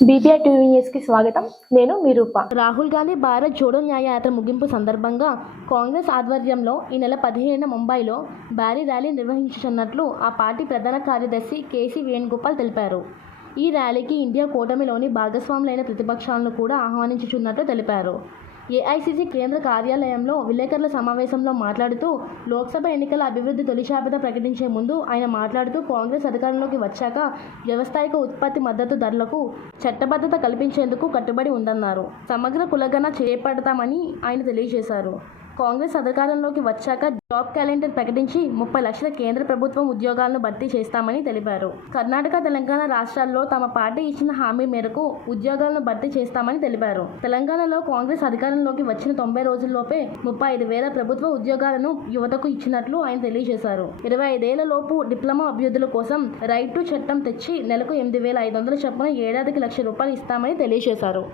SBI TV న్యూస్కి స్వాగతం. నేను మీ రూప. రాహుల్ గాంధీ భారత్ జోడో న్యాయయాత్ర ముగింపు సందర్భంగా కాంగ్రెస్ ఆధ్వర్యంలో ఈ నెల పదిహేనున ముంబైలో భారీ ర్యాలీ నిర్వహించనున్నట్లు ఆ పార్టీ ప్రధాన కార్యదర్శి కేసీ వేణుగోపాల్ తెలిపారు. ఈ ర్యాలీకి ఇండియా కూటమిలోని భాగస్వాములైన ప్రతిపక్షాలను కూడా ఆహ్వానించుచున్నట్లు తెలిపారు. ఏఐసిసి కేంద్ర కార్యాలయంలో విలేకరుల సమావేశంలో మాట్లాడుతూ లోక్సభ ఎన్నికల అభివృద్ధి తొలి జాబితా ప్రకటించే ముందు ఆయన మాట్లాడుతూ కాంగ్రెస్ అధికారంలోకి వచ్చాక వ్యవస్థాయిక ఉత్పత్తి మద్దతు ధరలకు చట్టబద్ధత కల్పించేందుకు కట్టుబడి ఉందన్నారు. సమగ్ర కులగణ చేపడతామని ఆయన తెలియజేశారు. కాంగ్రెస్ అధికారంలోకి వచ్చాక జాబ్ క్యాలెండర్ ప్రకటించి ముప్పై లక్షల కేంద్ర ప్రభుత్వం ఉద్యోగాలను భర్తీ చేస్తామని తెలిపారు. కర్ణాటక తెలంగాణ రాష్ట్రాల్లో తమ పార్టీ ఇచ్చిన హామీ మేరకు ఉద్యోగాలను భర్తీ చేస్తామని తెలిపారు. తెలంగాణలో కాంగ్రెస్ అధికారంలోకి వచ్చిన తొంభై రోజుల్లోపే ముప్పై ఐదు వేల ప్రభుత్వ ఉద్యోగాలను యువతకు ఇచ్చినట్లు ఆయన తెలియజేశారు. ఇరవై ఐదేళ్ళ లోపు డిప్లొమా అభ్యర్థుల కోసం రైట్ టు చట్టం తెచ్చి నెలకు ఎనిమిది వేల ఐదు వందల చొప్పున ఏడాదికి లక్ష రూపాయలు ఇస్తామని తెలియజేశారు.